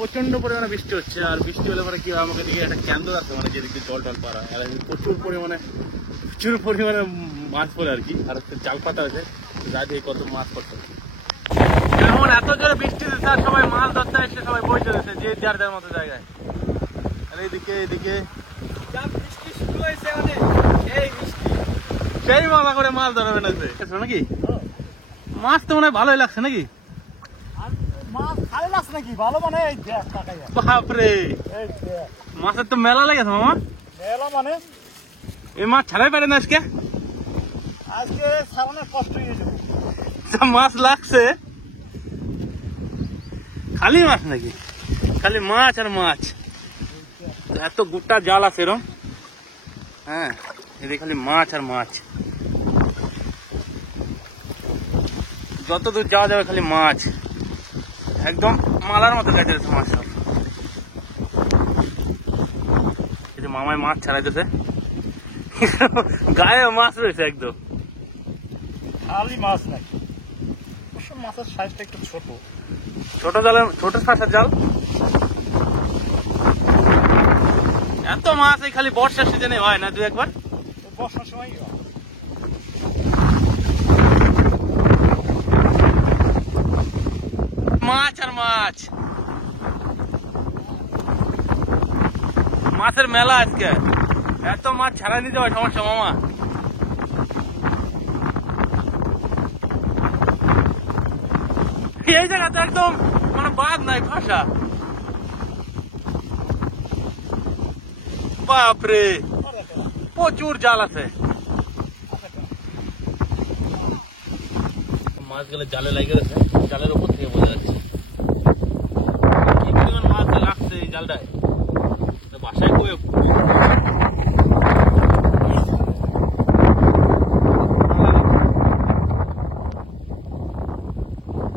প্রচন্ড পরিমাণে বৃষ্টি হচ্ছে, আর বৃষ্টি হলে পরে কি হয়, আমাকে দিকে একটা কেন্দ্র আছে, মানে যেদিকে জল টল পাড়া, আর প্রচুর পরিমাণে মাছ পড়ে আর কি। আর একটা জাল পাতা আছে, যা দিয়ে কত মাছ পড়ছে। এখন এত জোরে বৃষ্টি দিচ্ছে, আর সবাই মাছ ধরতে এসে সবাই বসে দিচ্ছে যে যার যার মতো জায়গায়। আর এইদিকে সেই মজা করে মাছ ধরবে নাকি? মাছ তো মনে হয় ভালোই লাগছে নাকি? বাপরে, মাছের তো মেলা লেগেছে মামা। মেলা মানে এই মাছ ছাড়াই পারে না আজকে ছাড়ানোর কষ্ট হয়েছে। মাছ লাগছে, খালি মাছ নাকি? খালি মাছ আর মাছ, এত গোটা জাল আছে এরকম। হ্যাঁ, এদিকে খালি মাছ আর মাছ, যত দূর যাওয়া যাবে খালি মাছ, একদম মালার মতো গেছে মাছ সব। এই যে মামায় মাছ ছাড়াইতেছে, গায়ে মাছ রয়েছে একদম। খালি মাছ নাকি? মাছের সাইজটা একটু ছোট জালে, ছোট ফাঁসার জাল। এত মাছ এই খালি বর্ষার সিজনে হয় না, দু একবার বর্ষার সময়। মাছ আর মাছ, মাছের মেলা আজকে। এত মাছ ছাড়া নিতে হয় সমস্যা মামা। এই জায়গাতে একদম মানে বাদ নাই, ফাঁসা। বাপরে, প্রচুর জাল আছে। মাছগুলো জালে লাগে গেছে, জালের উপর থেকে বোঝা যাচ্ছে কি পরিমাণ মাছ লাগছে এই জালটায়। বাসায় কয়ে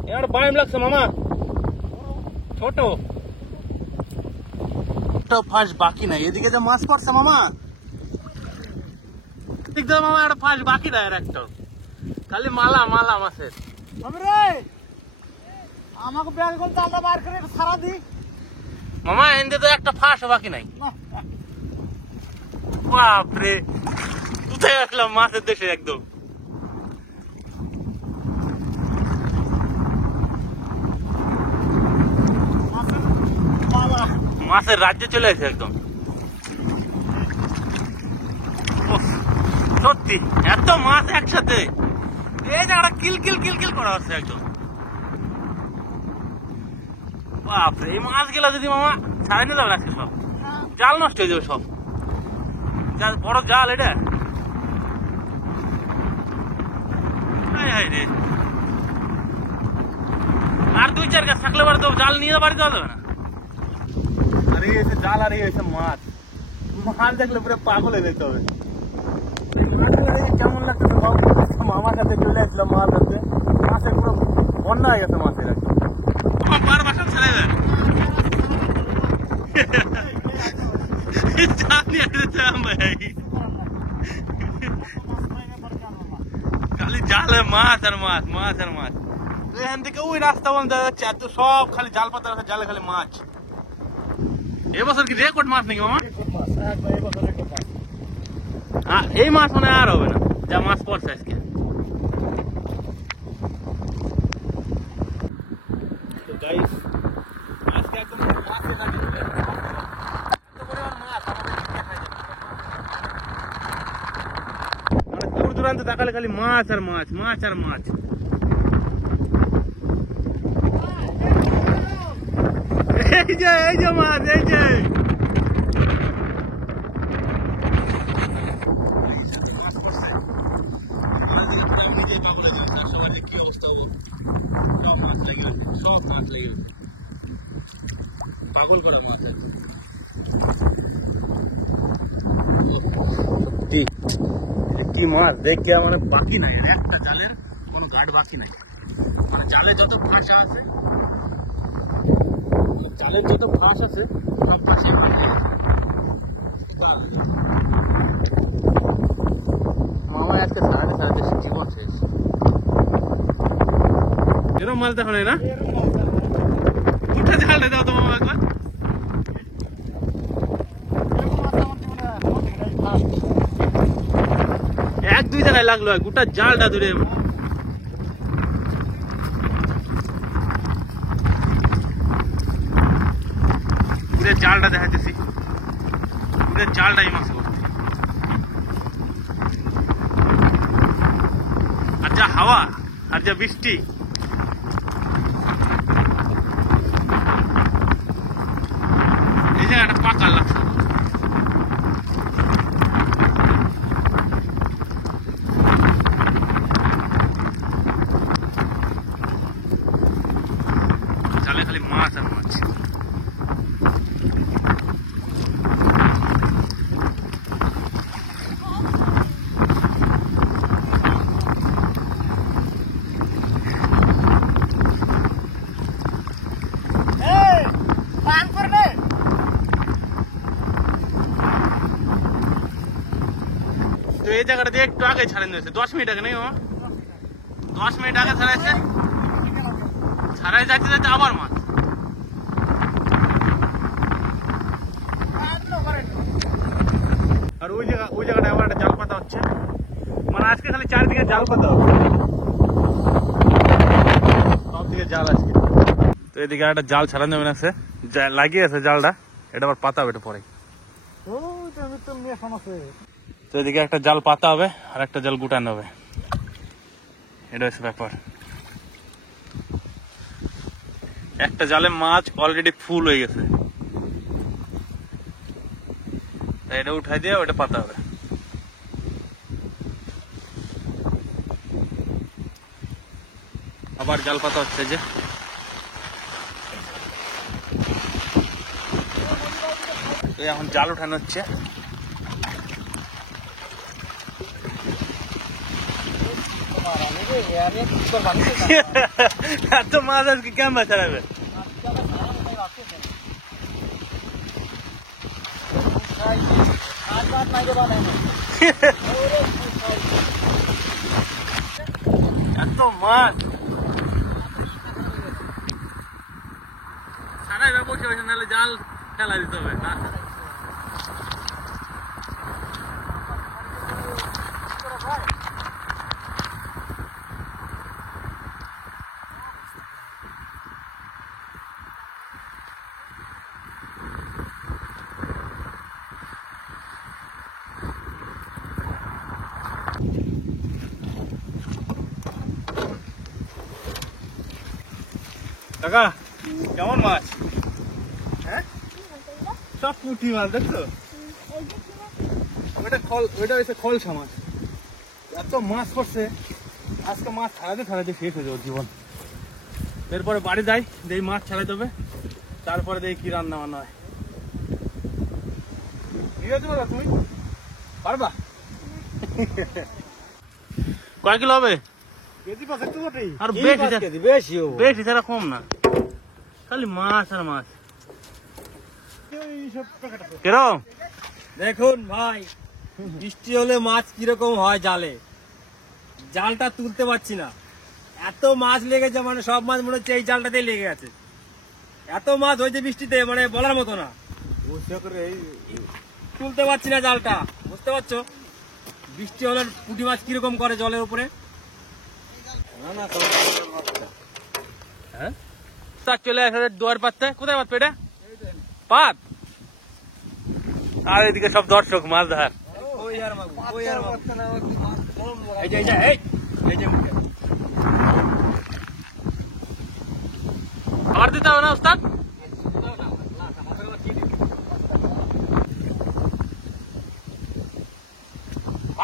এবার বাইম লাগছে মামা, ছোট ফাঁস বাকি নাই। এদিকে যে মাছ পড়ছে মামা, মামা একটা ফাঁস বাকি নাই, একটা খালি মালা মালা মাছের। আমাকে ব্যাগ করে জালটা বার করে সারা দি মামা, এনতে তো একটা ফাঁস বাকি নাই। বাপরে, কোথায় আসলাম মাছের দেশে একদম। মাছের রাজ্যে চলে আসে একদম। সত্যি এত মাছ একসাথে, এই জায়গাটা কিলকিল করা হচ্ছে একদম। বাপরে, এই মাছগুলা যদি মামা ছাড়াই নিয়ে যাবে আজকে, সব জাল নষ্ট হয়ে যাবে সব। বড় জাল এটা, আর 2-4 গাছ থাকলে পরে তো জাল নিয়ে বাড়ি দেওয়া যাবে না। আর এই হয়েছে জাল, আর এই হয়েছে মাছ। মাছ দেখলে পুরো পাগল হয়ে যেতে হবে। কেমন লাগতেছে মামার কাছে চলে আসলাম মাছ ধরতে, মাছের পুরো বন্যা হয়ে গেছে মাছের একদম। আমার বাসা ছেড়ে দেয় খালি জালে মাছ আর মাছ, মাছ আর মাছ। এখান থেকে ওই রাস্তা বন্ধ যাচ্ছে, এত সব খালি জাল পাতা আছে, জালে খালি মাছ। এবছর কি রেকর্ড মাছ নাকি মামা? এই মাছ মনে আর হবে না, যা মাছ পড়ছে আজকে। তো গাইস, আজকে একদম মাছে থাকে, এত পরিমাণ মাছ মানে দূর দূরান্তে তাকালে খালি মাছ আর মাছ, মাছ আর মাছ। এই যে মাছ, এই যে পাগল করার মাছ। সত্যি কি মাছ দেখে মানে বাকি নাই, একটা জালের কোনো ঘাট বাকি নাই। মানে জালে যত ফাঁস আছে, জালের যত ফাঁস আছে সব পাশে মামা আজকে সাড়ে জীবন শেষ। এরকম মাছ দেখো না, উঠে জালটা দাও তো মামা। মাথায় লাগলো, গোটা জালটা ধরে পুরো জালটা দেখাইতেছি, পুরো জালটাই মাছ ভর্তি। আর যা হাওয়া আর যা বৃষ্টি, এই জায়গাটা পাকা লাগছে। জালে খালি মাছ আর মাছ। তো এই জায়গাটা দিয়ে একটু আগে ছাড়েন দিয়েছে, 10 মিনিট আগে, নেই 10 মিনিট আগে ছাড়াইছে, ছাড়াই যাচ্ছে যাচ্ছে আবার মাছ। আর ওই জায়গাটা আবার একটা জাল পাতা হচ্ছে, মানে আজকে খালি চারিদিকে জাল পাতা হবে, সব দিকে জাল আজকে। তো এদিকে একটা জাল ছাড়ানো যাবে না, সে লাগিয়ে আছে জালটা, এটা আবার পাতা হবে এটা পরে। তো এদিকে একটা জাল পাতা হবে আর একটা জাল গুটানো হবে, এটা হচ্ছে ব্যাপার। একটা জালে মাছ অলরেডি ফুল হয়ে গেছে, তাই এটা উঠাই দিয়ে ওটা পাতা হবে। আবার জাল পাতা হচ্ছে, যে এখন জাল উঠানো হচ্ছে। এত মাছ আজকে কেমন বাঁচাবে? এত মাছ ছাড়াই বসে বসে, নাহলে জাল ফেলা দিতে হবে না। কাকা কেমন মাছ? হ্যাঁ সব পুঁটি মাছ, দেখছো? ওইটা হচ্ছে খলসা মাছ। এত মাছ পড়ছে আজকে, মাছ ছাড়াতে ছাড়াতে শেষ হয়ে যাবে জীবন। এরপরে বাড়ি যাই, দেখি মাছ ছাড়াতে হবে, তারপরে দেখি কি রান্না বান্না হয়। তুমি পারবা? কয় কিলো হবে? আর বেশি ছাড়া কম না, খালি মাছ আর মাছ। কিরকম দেখুন ভাই, বৃষ্টি হলে মাছ কিরকম হয় জালে, জালটা তুলতে পারছি না, এত মাছ লেগেছে, মানে সব মাছ মনে হচ্ছে এই জালটাতেই লেগে গেছে। এত মাছ হয়েছে বৃষ্টিতে, মানে বলার মতো না, তুলতে পারছি না জালটা, বুঝতে পারছো? বৃষ্টি হলে পুঁটি মাছ কিরকম করে জলের উপরে। হ্যাঁ চলে আসে দুয়ার পাততে। কোথায় পাত পেটা পাত? আর এদিকে সব দর্শক মাছ ধর। আবার দিতে হবে না ওস্তাদ?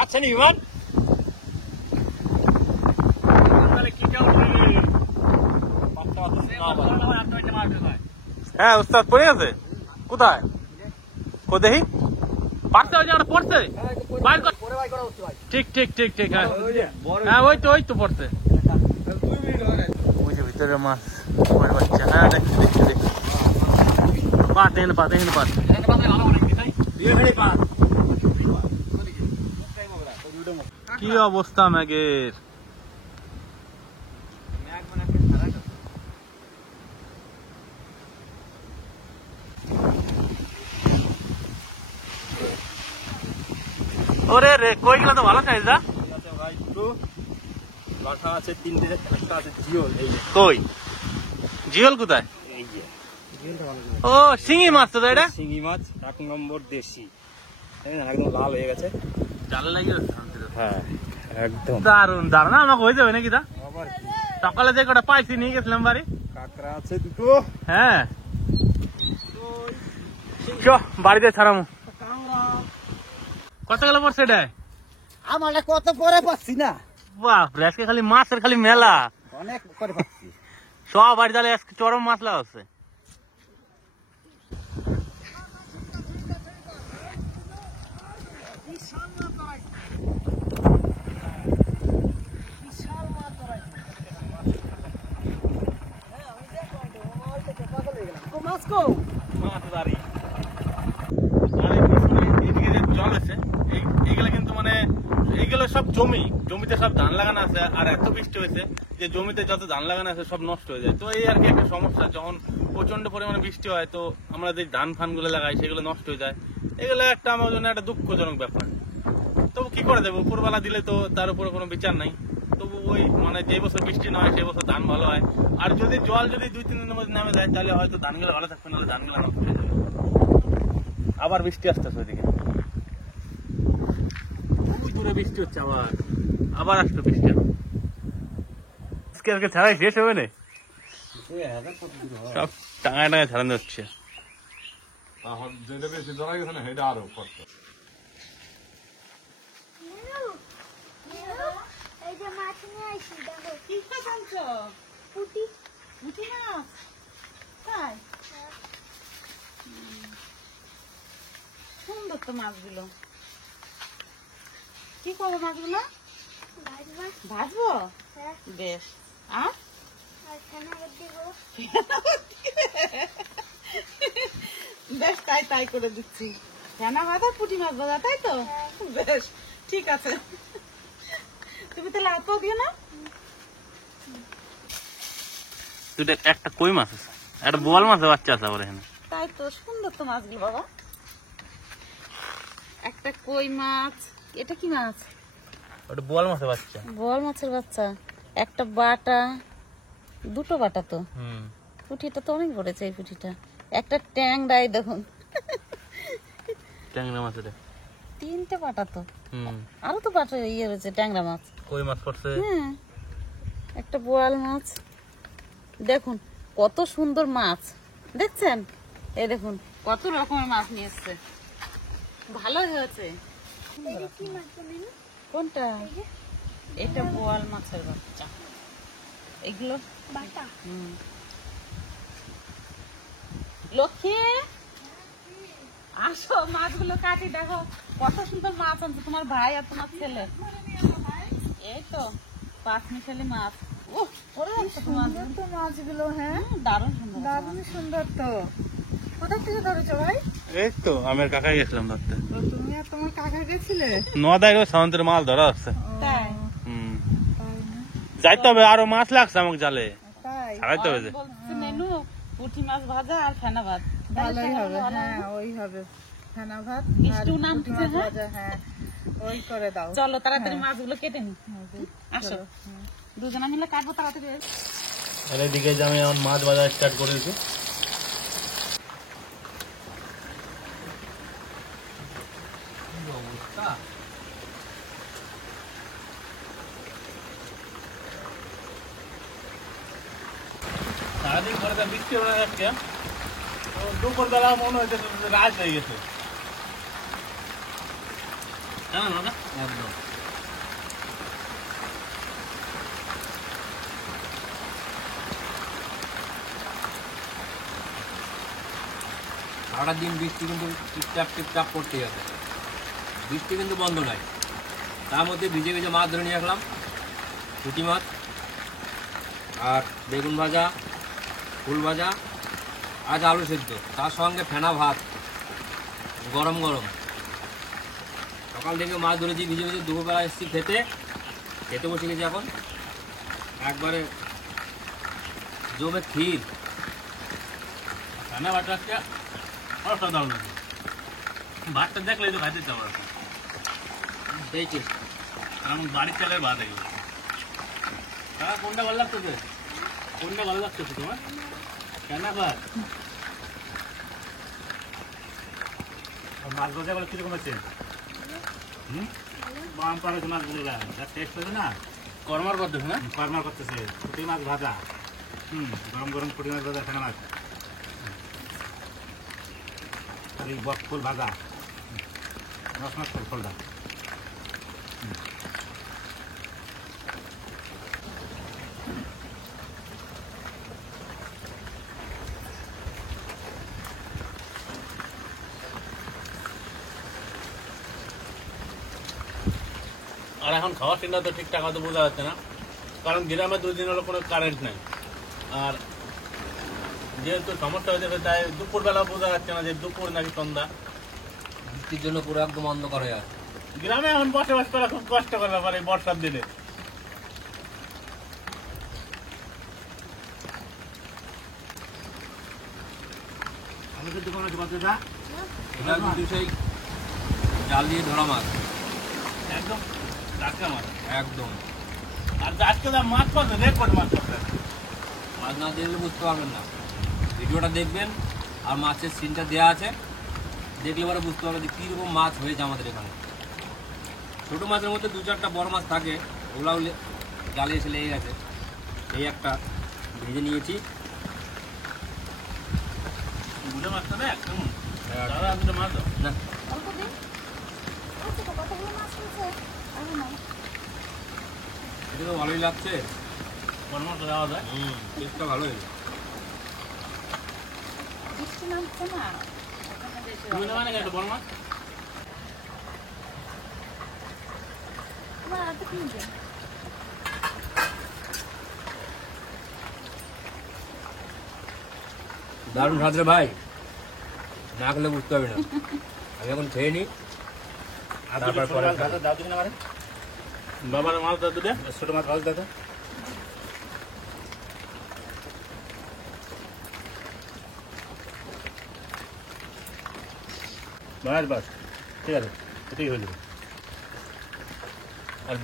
আচ্ছা নি বিমান, হ্যাঁ ওস্তাদ পড়ে গেছে। কোথায়? দেখি পারছে, ওই জায়গাটা পড়ছে। ঠিক ঠিক ঠিক ঠিক, হ্যাঁ হ্যাঁ ওই তো পড়ছে। ওই যে ভিতরে মাছ বাচ্চা। হ্যাঁ দেখছি দেখছি দেখছি, পাত এখানে, পাত এখানে, পাত। কি অবস্থা ম্যাগের! ওরে রে, কই গেল তো ভালো সাইজ দা। মাথা আছে তিনটে, একটা আছে জিওল। এই যে কই জিওল কোথায়? এই যে ও শিঙি মাছ তো এটা। শিঙি মাছ 1 নম্বর দেশি, একদম লাল হয়ে গেছে। জালে লাগিয়ে হ্যাঁ একদম দারুন দারুন। আমাকে হয়ে যাবে নাকি? আবার কি সকালে যে কটা পাইছি নিয়ে গেছিলাম বাড়ি। কাঁকড়া আছে দুটো। হ্যাঁ চ বাড়িতে ছাড়ামু। কত গেল পড়ছে এটা? আমার কত পরে পাচ্ছি না, বাপরে আজকে খালি মাছের খালি মেলা। অনেক পরে পাচ্ছি। সব বাড়ি জালে আজকে চরম মাছ লাগাচ্ছে। মাছ কো মাছ দাঁড়ি আর এই পিছনে এদিকে যে জল আছে এইগুলো কিন্তু মানে এইগুলো সব জমিতে সব ধান লাগানো আছে। আর এত বৃষ্টি হয়েছে যে জমিতে যত ধান লাগানো আছে সব নষ্ট হয়ে যায়। তো এই আর কি একটা সমস্যা, যখন প্রচন্ড পরিমাণে বৃষ্টি হয় তো আমরা যে ধান ফান গুলো লাগাই সেগুলো নষ্ট হয়ে যায়। এগুলো একটা আমার জন্য একটা দুঃখজনক ব্যাপার। তবু কি করে দেবো, উপরবেলা দিলে তো তার উপরে কোনো বিচার নাই। তবু ওই মানে যে বছর বৃষ্টি না হয় সেই বছর ধান ভালো হয়। আর যদি জল যদি 2-3 দিনের মধ্যে নামে যায় তাহলে হয়তো ধানগুলো ভালো থাকবে, নাহলে ধানগুলো নষ্ট হয়ে যাবে। আবার বৃষ্টি আসতেছে ওইদিকে, খুব দূরে বৃষ্টি হচ্ছে। আবার আসতো বৃষ্টি। আজকে ছাড়াই শেষ হবে না, সব টাঙায় টাঙায় ছাড়ানো হচ্ছে। যেটা বেশি ধরা গেছে না সেটা আরো কষ্ট। এই যে মাছ নিয়ে আসি, দেখো কি মাছ আনছো? পুঁটি। পুঁটি মাছ? তাই? সুন্দর তো মাছগুলো। কি করবো মাছগুলো? ভাজবা। ভাজবো? হ্যাঁ, বেশ। আর আর খানা দিব। বেশ, তাই করে দিচ্ছি। ফেনা ভাজা, পুঁটি মাছ ভাজা, তাই তো? বেশ, ঠিক আছে। তুমি তাহলে হাতও দিও না? দুটো একটা কই মাছ আছে, একটা বোয়াল মাছের বাচ্চা আছে আবার এখানে। তাই তো, সুন্দর তো মাছগুলো বাবা। একটা কই মাছ, এটা কি মাছ? ওটা বোয়াল মাছের বাচ্চা। বোয়াল মাছের বাচ্চা, একটা বাটা, দুটো বাটা তো। পুঁটিটা তো অনেক বড়েছে এই পুঁটিটা। একটা ট্যাংরাই দেখুন, ট্যাংরা মাছ এটা। 3টে বাটা তো। আরো তো বাটা ইয়ে রয়েছে, ট্যাংরা মাছ। কই মাছ পড়ছে। হ্যাঁ, একটা বোয়াল মাছ। দেখুন কত সুন্দর মাছ, দেখছেন? এই দেখুন কত রকমের মাছ নিয়ে এসছে, ভালোই হয়েছে। এটা কি মাছ জানেন? কোনটা? এটা বোয়াল মাছের বাচ্চা, এগুলো বাটা। লক্ষ্মী আসো, মাছগুলো কাটি। দেখো কত সুন্দর মাছ আনছে তোমার ভাই আর তোমার ছেলে। এই তো 5 মিশালি মাছ। সুন্দর তো মাছগুলো। হ্যাঁ, দারুণ সুন্দর। দারুণ সুন্দর তো। কোথা থেকে ধরেছো ভাই? এই তো আমের কাকাই গেছিলাম ধরতে। তো তুমি আর তোমার কাকা গেছিলে? নদায় সামন্তের মাছ ধরা হচ্ছে। তাই? তাই না? যাইতে হবে, আরো মাছ লাগছে আমাকে জালে, তাই ছাড়াইতে হবে যে। বলছে মেনু পুঁটি মাছ ভাজা আর ফেনা ভাত। ভালোই হবে। হ্যাঁ, ওই হবে ফেনা ভাত আর মিষ্টিও নাম পুঁটি দিছে, মাছ হ্যাঁ? ভাজা। হ্যাঁ, ওই করে দাও। চলো তাড়াতাড়ি মাছগুলো কেটে নি। আসো, দুজনা মিলে কাটবো তাড়াতাড়ি। আর এদিকে যে আমি এখন মাছ ভাজা স্টার্ট করেছি। সারাদিন পরে তো বৃষ্টি হয়ে যাচ্ছে, দুপুর বেলা মনে হচ্ছে রাত হয়ে গেছে। একদম সারাটা দিন বৃষ্টি কিন্তু টিপটাপ করতেই আছে, বৃষ্টি কিন্তু বন্ধ নাই। তার মধ্যে ভিজে ভিজে মাছ ধরে নিয়ে আসলাম, পুঁটি মাছ আর বেগুন ভাজা, ফুল ভাজা, আজ আলু সেদ্ধ, তার সঙ্গে ফেনা ভাত গরম গরম। সকাল থেকে মাছ ধরেছি ভিজে ভিজে, দুপুরবেলা এসেছি খেতে বসে গেছি এখন। একবারে জমে ক্ষীর। খানা ভাতটা আজকে অসাধারণ লাগে। ভাতটা দেখলেই তো খাইতে চাও। সেই টেস্ট। কারণ বাড়ির চালের ভাত এগুলো। হ্যাঁ, কোনটা ভালো লাগতেছে? কোনটা ভালো লাগতেছে তোমার? কেন আবার? মাছ ভাজা বলে কিরকম হচ্ছে? বাম পাড়ে মাছ বললাম, যা টেস্ট হবে না, কর্মার করতেছে না? কর্মার করতেছে, পুঁটি মাছ ভাজা। গরম গরম পুঁটি মাছ ভাজা, এখানে মাছ। এই বক ফুল ভাজা, রস মাছ ফুলটা। আর এখন খাওয়ার চিন্তা তো ঠিকঠাক হয়তো বোঝা যাচ্ছে না, কারণ গ্রামে 2 দিন হলো কোনো কারেন্ট নেই। আর যেহেতু সমস্যা হয়ে যাবে, তাই দুপুরবেলা বোঝা যাচ্ছে না যে দুপুর নাকি সন্ধ্যা। বৃষ্টির জন্য পুরো একদম অন্ধকার হয়ে আছে। গ্রামে এখন বসবাস করা খুব কষ্টকর ব্যাপার এই বর্ষার দিনে। আমি কিন্তু কোনো কথা এটা কিন্তু সেই জাল দিয়ে ধরা মাছ, একদম টাটকা মাছ। একদম। আর আজকে যা মাছ পাচ্ছে, রেকর্ড মাছ পাচ্ছে। মাছ না দেখলে বুঝতে পারবেন না। ভিডিওটা দেখবেন আর মাছের সিনটা দেওয়া আছে, দেখলে পরে বুঝতে পারবেন যে কীরকম মাছ হয়েছে আমাদের এখানে। ছোটো মাছের মধ্যে 2-4টা বড় মাছ থাকে, ওগুলাও জালে এসে লেগে গেছে। এই একটা ভেজে নিয়েছি। বুঝে মাছটা দেখ কেমন, তারা আর দুটো মাছ দাও। না, অল্প দিন আচ্ছা তো কতগুলো মাছ হয়েছে আরো না এটা তো ভালোই লাগছে। কোন মাছটা দেওয়া যায়? টেস্টটা ভালো হয়েছে। বৃষ্টি নামছে না, ওখানে বেশি তুমি নেবে নাকি একটা বড় মাছ? আমার হাতে কিনছে দারুণ স্বাদ রে ভাই, না খেলে বুঝতে হবে না। আমি এখন খেয়ে নিই, আর তারপর দুটো ছোট পরে মাছ খাবো। ভাজা দাও দিন আমারে। বাবার মাছ দাও দুটো, ছোট মাছ ভাজ দাও তো। বাস বাস, ঠিক আছে, এটাই হয়ে যাবে। আর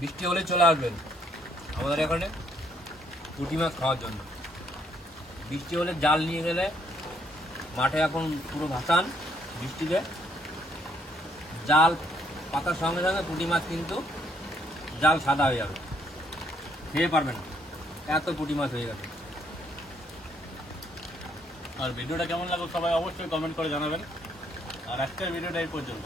বৃষ্টি হলে চলে আসবেন আমাদের এখানে পুঁটি মাছ খাওয়ার জন্য। বৃষ্টি হলে জাল নিয়ে গেলে মাঠে এখন পুরো ভাসান, বৃষ্টিতে জাল পাতার সঙ্গে সঙ্গে পুঁটি মাছ কিন্তু জাল সাদা হয়ে যাবে, খেয়ে পারবেন না, এত পুঁটি মাছ হয়ে গেছে। আর ভিডিওটা কেমন লাগলো সবাই অবশ্যই কমেন্ট করে জানাবেন। আর আজকের ভিডিওটা এই পর্যন্ত।